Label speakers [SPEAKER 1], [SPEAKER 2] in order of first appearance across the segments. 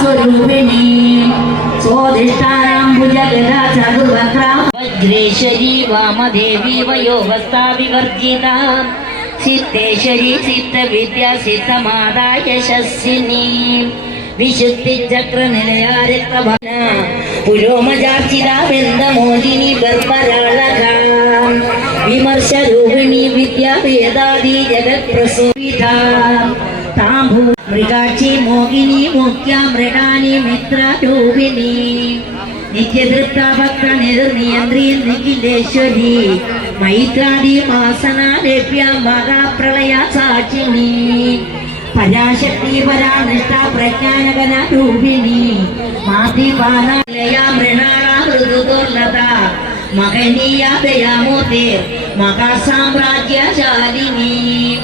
[SPEAKER 1] स्वरूपिणी स्वधिष्ठानाम्बुजगदा चतुर्वक्रा वज्रेश्वरी वामदेवी वयोवस्ता विवर्जिता सिद्धेश्वरी यशस्विनी पुरोमजार्चिता गर्भराळका ताम्भू മൃഗാക്ഷി മോഹിനി മുഖ്യ മൃഗാനി മിത്ര രൂപിണി. നിത്യതൃപ്ത നിർനിയന്ത്രി നിയന്ത്രി നിഖിലേശ്വരി. മൈത്രാദി മാസന ലഭ്യ മഹാപ്രളയ സാക്ഷിണി. പരാശക്തി പരാനിഷ്ഠ പ്രജ്ഞാനകന രൂപിണി. മാതിപാലയ മൃണാള മൃദുദുർലത മഹനീയ ദയാമൂർത്തി. മഹാസാമ്രാജ്യശാലിനി.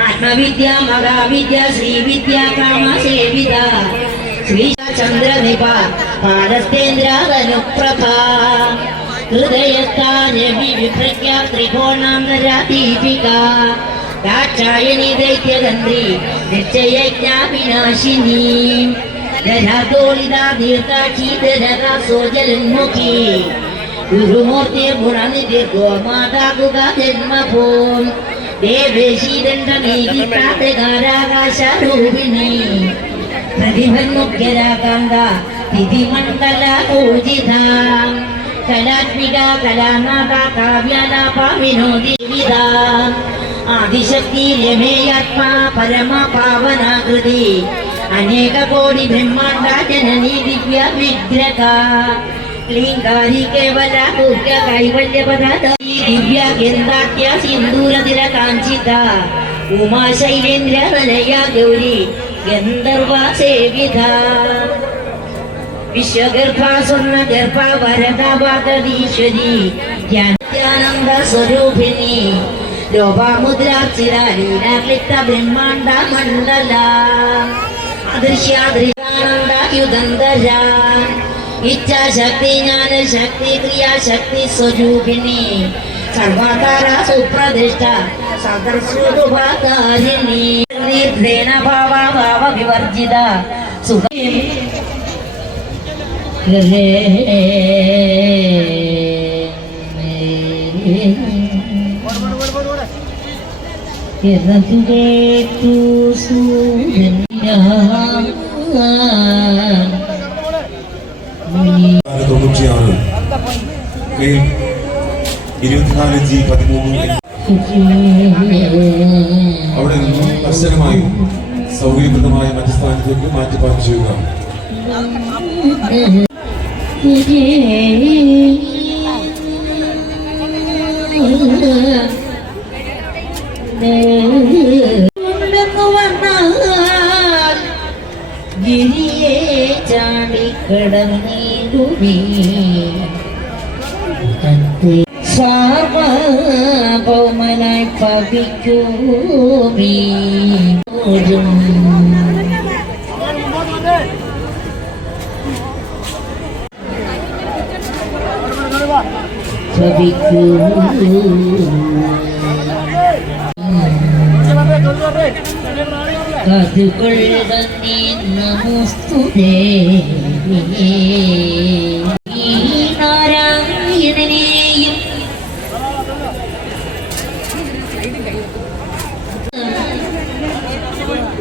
[SPEAKER 1] ആത്മവിദ്യ മഹാവിദ്യ ശ്രീവിദ്യ കാമസേവിത ശ്രീചന്ദ്രനിപ പാലസ്തേന്ദ്രാതനുപ്രഭ ഹൃദയസ്ഥാനവി വിഭ്രജ്ഞ ത്രികോണാന്തര ദീപിക ദാക്ഷായണി ദൈത്യതന്ത്രി നിശ്ചയജ്ഞാവിനാശിനി ദരാതോളിത ദേവേശീദണ്ഡമേകിതാകാശരൂപിണി പ്രതിഭന്മുഖ്യരാകാന്ത തിഥിമണ്ഡല പൂജിത കലാത്മിക കലാനാഥ കാവ്യാലാപ വിനോദിവിധ ആദിശക്തി രമേയാത്മാ പരമ പാവനാകൃതി അനേക കോടി ബ്രഹ്മാണ്ട ജനനീ ദിവ്യ വിഗ്രഹ. ക്ലീങ്കാരി കേവല ഭൂക്യ കൈവല്യപദ ദിവ്യ ഗന്ധാട്യ സിന്ദൂരതിര കാഞ്ചിത. ഉമാ ശൈലേന്ദ്ര തനയ ഗൗരി ഗന്ധർവ സേവിത. വിശ്വഗർഭ സ്വർണ ഗർഭ വരദാപാദീശ്വരി ജ്ഞാനന്ദ സ്വരൂപിണി. ലോപാമുദ്രാർച്ചിര ലീലാക്ലിപ്ത ബ്രഹ്മാണ്ട മണ്ഡല. അദൃശ്യാദൃശാനന്ദ യുഗന്ധര. इच्छा शक्ति ज्ञान शक्ति क्रिया शक्ति सुजुगिनी सर्वाकार सुप्रदिष्ठा सदस्योपाकारिणी भाव
[SPEAKER 2] भाव सुखी ഇരുപത്തിനാല് ജി അവിടെ നിന്നും കർശനമായും സൗകര്യപ്രദമായ മറ്റു സ്ഥാനത്തേക്ക് മാറ്റി പാർക്ക് ചെയ്യുക.
[SPEAKER 1] ഗിരിയെ കഥകൊള്ളുക നീ നമസ്തുതേ ഈ നാരായണനെയും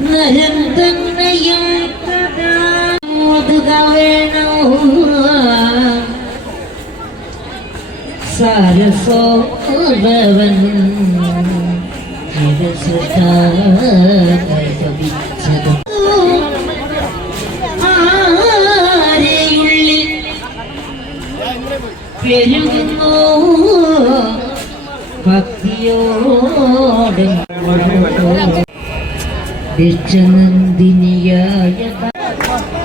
[SPEAKER 1] നരം തന്നെയും ഓതുക വേണോ സാരസോഭവൻ ആരെയുള്ളിൽ പെരുകുന്നു ഭക്തിയോടും ദക്ഷനന്ദിനിയായ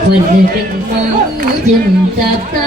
[SPEAKER 1] പല്ലവന്മാരും തത്താ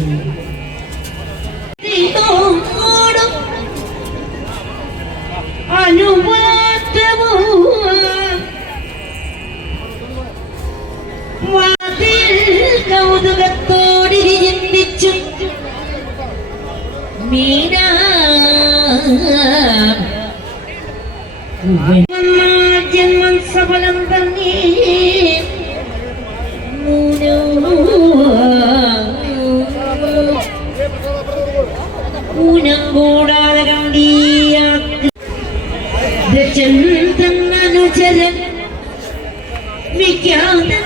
[SPEAKER 1] കൂടാതെ കണ്ടീയാക്ക് ദശന്തനുചരൻ വിഖ്യാതൻ നന്ദി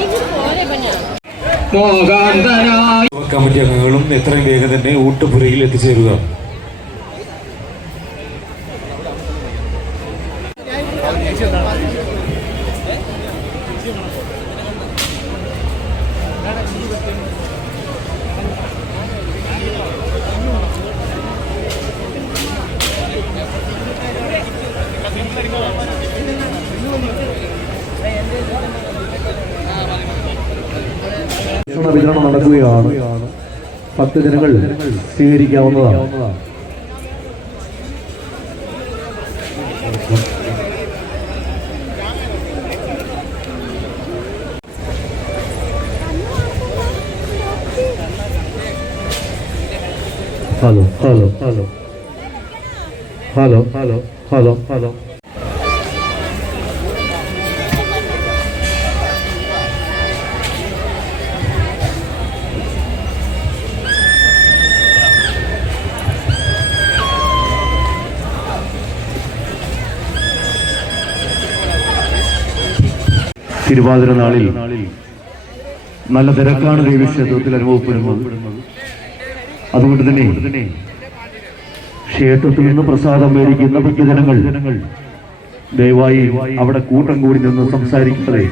[SPEAKER 3] ഇങ്ങോട്ട് പോരെ
[SPEAKER 4] പിന്നെ
[SPEAKER 2] കമ്മിറ്റി അംഗങ്ങളും എത്രയും വേഗം തന്നെ ഊട്ടുപുരയിൽ എത്തിച്ചേരുക.
[SPEAKER 5] ഭക്ഷണ വിതരണം നടക്കുകയാണ് ഭക്തജനങ്ങൾ സ്വീകരിക്കാവുന്നതാണ്. Hello hello hello. Hello hello hello hello. Thiruvathira നാളിൽ നല്ല തിരക്കാണ് ദേവീക്ഷേത്രത്തിൽ അനുഭവപ്പെടുന്നത്. അതുകൊണ്ട് തന്നെ ക്ഷേത്രത്തിൽ നിന്ന് പ്രസാദം മേടിക്കുന്ന ഭക്തജനങ്ങൾ ദയവായി അവിടെ കൂട്ടം കൂടി നിന്ന് സംസാരിക്കാതെ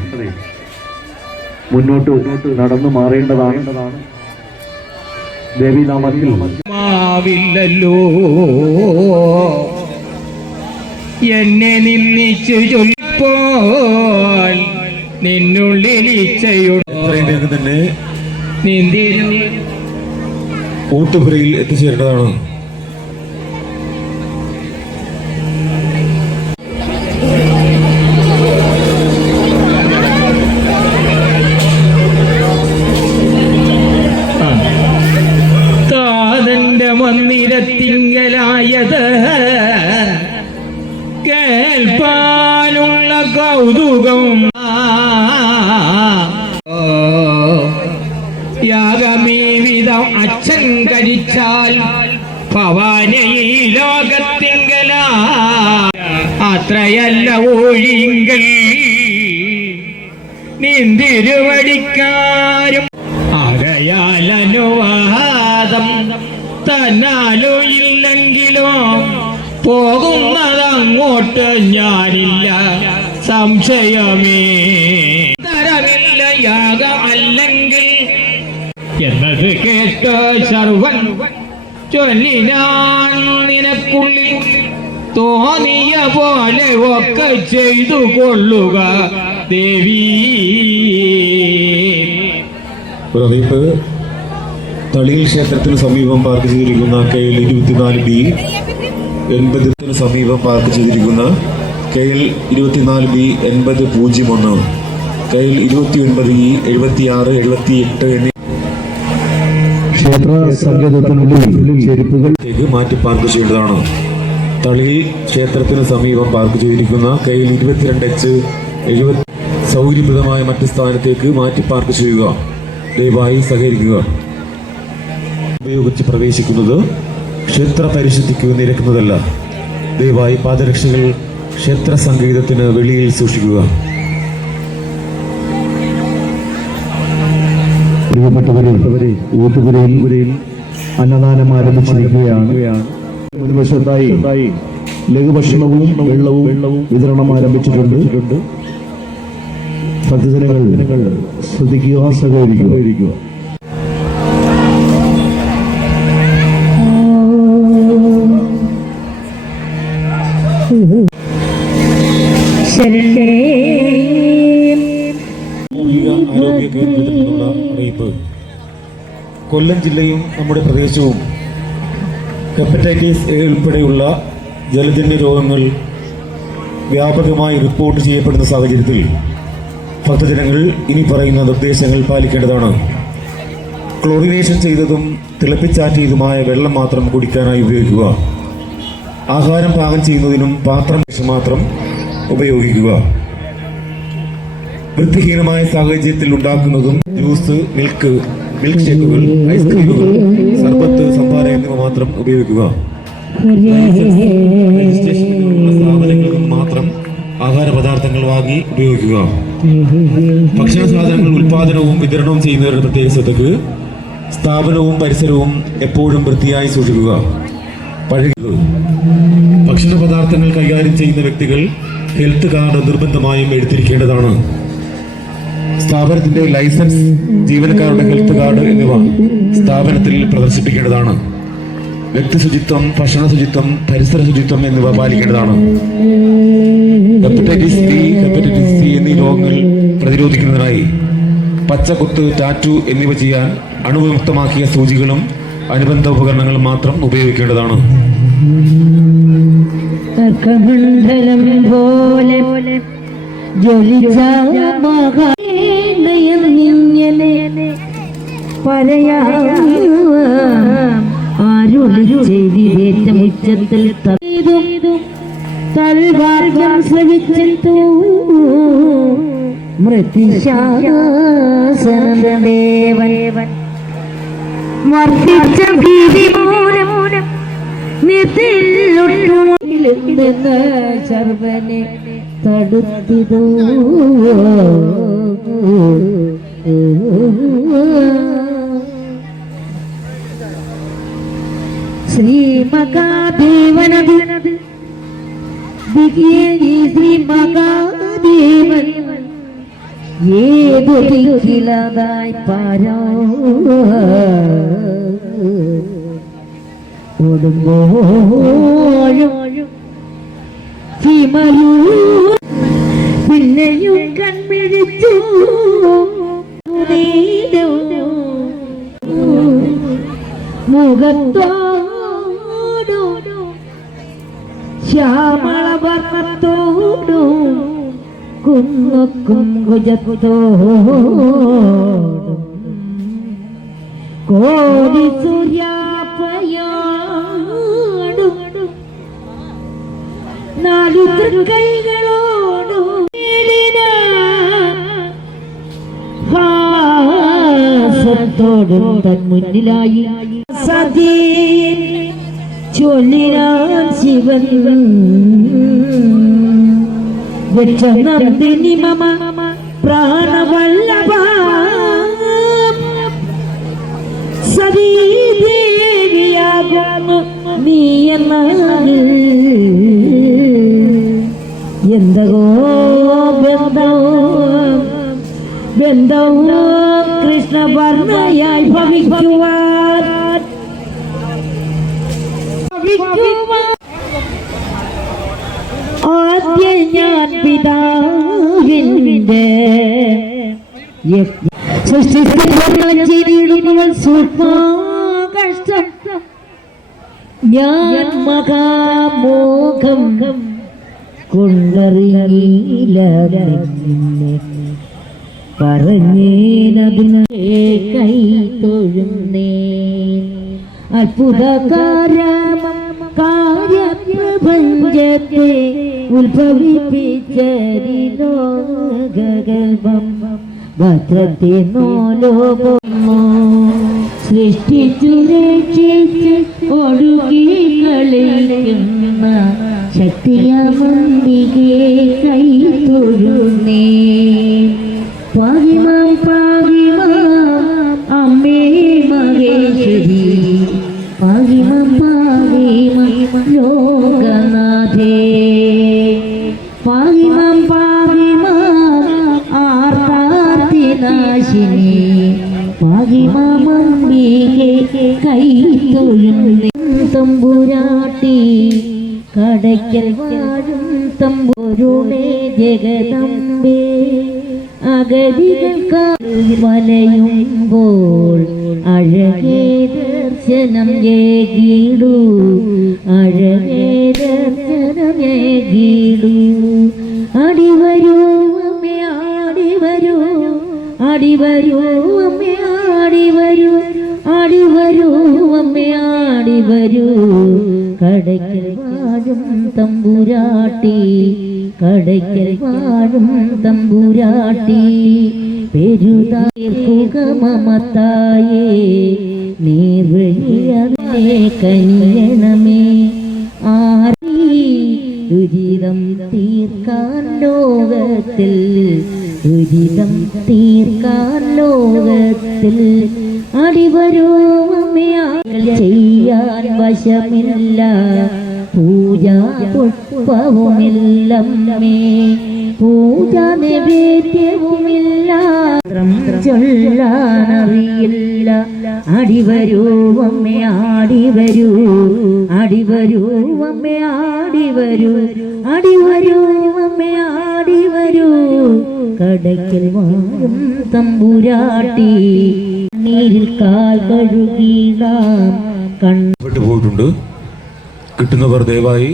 [SPEAKER 5] മുന്നോട്ട് നടന്നു മാറേണ്ടതാണ്. ദേവീനാമത്തിൽ
[SPEAKER 4] മാവില്ലല്ലോ. എന്നെ നിന്നിച്ചു ചൊല്ലിപ്പോൾ നിന്നുള്ളിൽ
[SPEAKER 2] ഊട്ടുപുരയിൽ എത്തിച്ചേരേണ്ടതാണ്.
[SPEAKER 4] കേൾപ്പാനുള്ള കൗതുകം ഭവാനി ഈ ലോകത്തിങ്കല അത്രയല്ല ഒഴിങ്കൽ. നിന്തിരുവടിക്കാരും ആകയാൽ അനുവാദം തന്നാലോ ഇല്ലെങ്കിലോ പോകുന്നതങ്ങോട്ട് ഞാനില്ല. സംശയമേ. തരമില്ല യാഗമല്ലെങ്കിൽ എന്നത് കേട്ട് സർവൻ നിനക്കുള്ളിൽ തോന്നിയ പോലെ ഒക്കെ ചെയ്തു കൊള്ളുക ദേവി.
[SPEAKER 2] പ്രദീപ് തളിയിൽ ക്ഷേത്രത്തിന് സമീപം പാർക്ക് ചെയ്തിരിക്കുന്ന കെ എൽ ഇരുപത്തിനാല് ബി എൺപതിന് സമീപം പാർക്ക് ചെയ്തിരിക്കുന്ന കെ എൽ ഇരുപത്തിനാല് ബി എൺപത് പൂജ്യം ഒന്ന് കെ എൽ ഇരുപത്തി ഒൻപത് ഇ എഴുപത്തിയാറ് എഴുപത്തി എട്ട് എന്നീ മാറ്റി പാർക്ക് ചെയ്തതാണ് തളിയിൽ ക്ഷേത്രത്തിന് സമീപം പാർക്ക് ചെയ്തിരിക്കുന്ന കയ്യിൽ ഇരുപത്തിരണ്ട് എച്ച് എഴുപത്തി സൗകര്യപ്രദമായ മറ്റ് സ്ഥാനത്തേക്ക് മാറ്റി പാർക്ക് ചെയ്യുക. ദയവായി സഹകരിക്കുക. ഉപയോഗിച്ച് പ്രവേശിക്കുന്നത് ക്ഷേത്ര പരിശുദ്ധിക്ക് നിരക്കുന്നതല്ല. ദയവായി പാദരക്ഷകൾ ക്ഷേത്ര സംഗീതത്തിന് വെളിയിൽ സൂക്ഷിക്കുക.
[SPEAKER 5] പ്രിയപ്പെട്ടവരെ ഊട്ടുപുരയിൽ അന്നദാനം ആരംഭിച്ചിരിക്കുകയാണ്. മുൻവശത്തായി ലഘുഭക്ഷണവും വെള്ളവും വെള്ളവും വിതരണം ആരംഭിച്ചിട്ടുണ്ട്. സത്യജനങ്ങൾ ശ്രദ്ധിക്കുക സഹകരിക്കുക.
[SPEAKER 2] സാമൂഹിക കൊല്ലം ജില്ലയും നമ്മുടെ പ്രദേശവും ഹെപ്പറ്റൈറ്റിസ് എ ഉൾപ്പെടെയുള്ള ജലജന്യ രോഗങ്ങൾ വ്യാപകമായി റിപ്പോർട്ട് ചെയ്യപ്പെടുന്ന സാഹചര്യത്തിൽ ഭക്തജനങ്ങൾ ഇനി പറയുന്ന നിർദ്ദേശങ്ങൾ പാലിക്കേണ്ടതാണ്. ക്ലോറിനേഷൻ ചെയ്തതും തിളപ്പിച്ചാറ്റിയതുമായ വെള്ളം മാത്രം കുടിക്കാനായി ഉപയോഗിക്കുക. ആഹാരം പാകം ചെയ്യുന്നതിനും പാത്രം മാത്രം ഉപയോഗിക്കുക. വൃത്തിഹീനമായ സാഹചര്യത്തിൽ ഉണ്ടാക്കുന്നതും ജ്യൂസ് മിൽക്ക് മിൽക്ക് ഷേക്കുകൾ ഐസ്ക്രീമുകൾ സർബത്ത് സംഭാര എന്നിവ മാത്രം ഉപയോഗിക്കുക. സ്ഥാപനങ്ങളിൽ മാത്രം ആഹാര പദാർത്ഥങ്ങൾ വാങ്ങി ഉപയോഗിക്കുക. ഭക്ഷണ സാധനങ്ങൾ ഉൽപാദനവും വിതരണവും ചെയ്യുന്നവരുടെ പ്രത്യേക ശ്രദ്ധക്ക് സ്ഥാപനവും പരിസരവും എപ്പോഴും വൃത്തിയായി സൂക്ഷിക്കുക. പഴകിയത്. ഭക്ഷണ പദാർത്ഥങ്ങൾ കൈകാര്യം ചെയ്യുന്ന വ്യക്തികൾ ഹെൽത്ത് കാർഡ് നിർബന്ധമായും എടുത്തിരിക്കേണ്ടതാണ്. സ്ഥാപനത്തിന്റെ ലൈസൻസ് ജീവനക്കാരുടെ ഹെൽത്ത് കാർഡ് എന്നിവ സ്ഥാപനത്തിൽ പ്രദർശിപ്പിക്കേണ്ടതാണ്. വ്യക്തി ശുചിത്വം ഭക്ഷണ ശുചിത്വം പരിസര ശുചിത്വം എന്നിവ പാലിക്കേണ്ടതാണ്. ഹെപ്പറ്റൈറ്റിസ് ബി ഹെപ്പറ്റൈറ്റിസ് സി എന്നീ രോഗങ്ങൾ പ്രതിരോധിക്കുന്നതിനായി പച്ചക്കുത്ത് ടാറ്റു എന്നിവ ചെയ്യാൻ അണുവിമുക്തമാക്കിയ സൂചികളും അനുബന്ധ ഉപകരണങ്ങളും മാത്രം ഉപയോഗിക്കേണ്ടതാണ്.
[SPEAKER 1] ജ്വലിച്ച പോലെ മഹാനയം ഇങ്ങനെ പറയാം ആരുളി ചെയ്തിരേറ്റ മുറ്റത്തിൽ തതും തൽവാർഗം ശ്രവിച്ചെത്തു. മൃത്യുശാസനദേവൻ വർദ്ധിച്ച ഭീതി മൂലം നിന്ന് ശർവനെ തടുത്തിതു ശ്രീമകാദേവനത് ശ്രീമകാദേവൻ ഏതു ദിക്കിലതായി പാരോ. ഓടുമ്പോഴും വിമലൂ പിന്നെയും കൺമിഴിച്ചു മുഖത്തോടും. ശ്യാമളവർണത്തോടും. കുന്നൊക്കും കുജത്തോടും കോടി സൂര്യാപ്പയാടും നാലു തൃക്കൈകളോടും സ്നേഹത്തോടും തൻ മുന്നിലായി. സതീ ശിവൻ. വൃക്ഷനന്ദിനി മമ പ്രാണവല്ലഭ. നീ എന്നാൽ എന്തകോ ബന്ധവും ബന്ധവും ഭവിക്കുവാൻ. ഭവിക്കുവാൻ. ആദ്യം ഞാൻ പിതാവിന്റെ സൃഷ്ടിച്ചിടുന്നവൾ സൂക്ഷ്മാകഷ്ടം ഞാൻ മഹാമോഹം കൊണ്ടറിയില്ല പറഞ്ഞേനതിനെ കൈ ഭദ്രത്തെ നോലോകമോ സൃഷ്ടിച്ചു രക്ഷിച്ച് ഒഴുകി കളിക്കുന്ന ശക്തിയമന്തികെ കൈ തൊഴുന്നേ കൈ തൊഴുന്നേ തമ്പുരാട്ടി കടയ്ക്കൽ വാഴും തമ്പുരുണേ ജഗതമ്പേ അഗതികൾക്ക് വലയുമ്പോൾ അഴകേ ദർശനം ഏകീടു. അഴകേ ദർശനം ഏകീടു. അടിവരൂ അമ്മേ ആടിവരൂ. അടിവരൂ അമ്മേ ആടിവരൂ. അടിവരൂ അമ്മേ വരൂ. കടയ്ക്കൽ വാഴും തമ്പുരാട്ടി. കടയ്ക്കൽ വാഴും തമ്പുരാട്ടി. പെരുതാർക്കുക മമത്തായേ നീർവഴിയതേ കനിയണമേ. ആരീ ദുരിതം തീർക്കാൻ ലോകത്തിൽ ദുരിതം തീർക്കാൻ ലോകത്തിൽ അടിവരൂ അമ്മയാൽ ചെയ്യാൻ വശമില്ല. പൂജ പുഷ്പവുമില്ലമ്മേ. പൂജ നിവേദ്യവുമില്ല. ചൊല്ലാനറിയില്ല. അടിവരൂ അമ്മ ആടിവരൂ. അടിവരൂ അമ്മ ആടിവരൂ. അടിവരൂ അമ്മ ആടിവരൂ. കടയ്ക്കൽ വാങ്ങും തമ്പുരാട്ടി. നീരിൽ കാൽ കണ്ണ
[SPEAKER 2] പെട്ടു പോയിട്ടുണ്ട്. കിട്ടുന്നവർ ദയവായി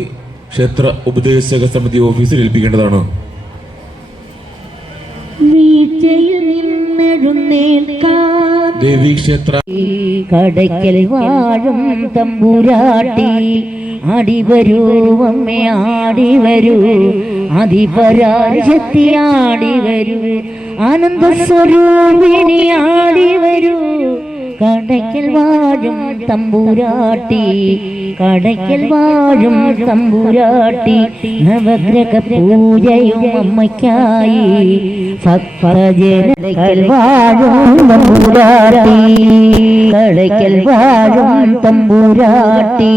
[SPEAKER 2] ക്ഷേത്ര ഉപദേശക സമിതി ഓഫീസിൽ ഏൽപ്പിക്കേണ്ടതാണ്.
[SPEAKER 1] വീഴ്ചയിൽ നിന്നെഴുന്നേൽക്കാൻ
[SPEAKER 2] ദേവി ക്ഷേത്ര
[SPEAKER 1] കടയ്ക്കൽ വാഴും തമ്പുരാട്ടി. അടിവരൂ അമ്മ ആടിവരൂ. അതിപരാശക്തി ആടിവരൂ ആനന്ദ സ്വരൂപിണി ആടിവരൂ കടയ്ക്കൽ വാഴും തമ്പുരാട്ടി കടയ്ക്കൽ വാഴും തമ്പുരാട്ടി. നവഗ്രഹ പൂജയും അമ്മയ്ക്കായി ഭക്തജനക്കൽ വാഴും തമ്പുരാട്ടി. കടയ്ക്കൽ വാഴും തമ്പുരാട്ടി.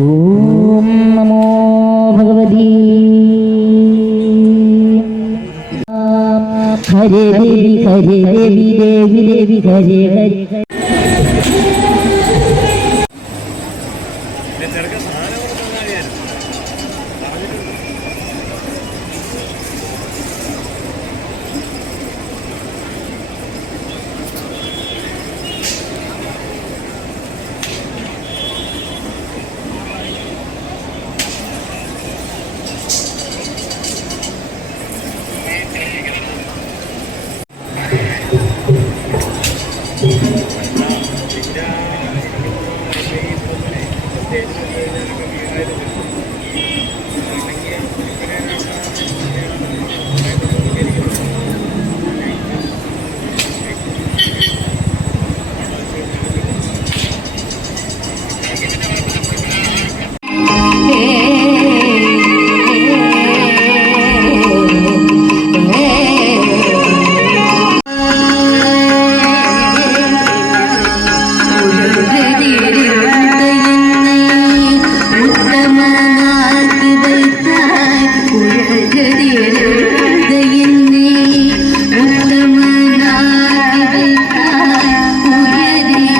[SPEAKER 1] ഓം നമോ ഭഗവതി ഹരേ ദേവി ഹരേ ദേവി ദേവി ദേവി ഹരേ ഹരേ
[SPEAKER 6] ഉത്തമനാക്കി വൈത്തായി ഉലകതിരെ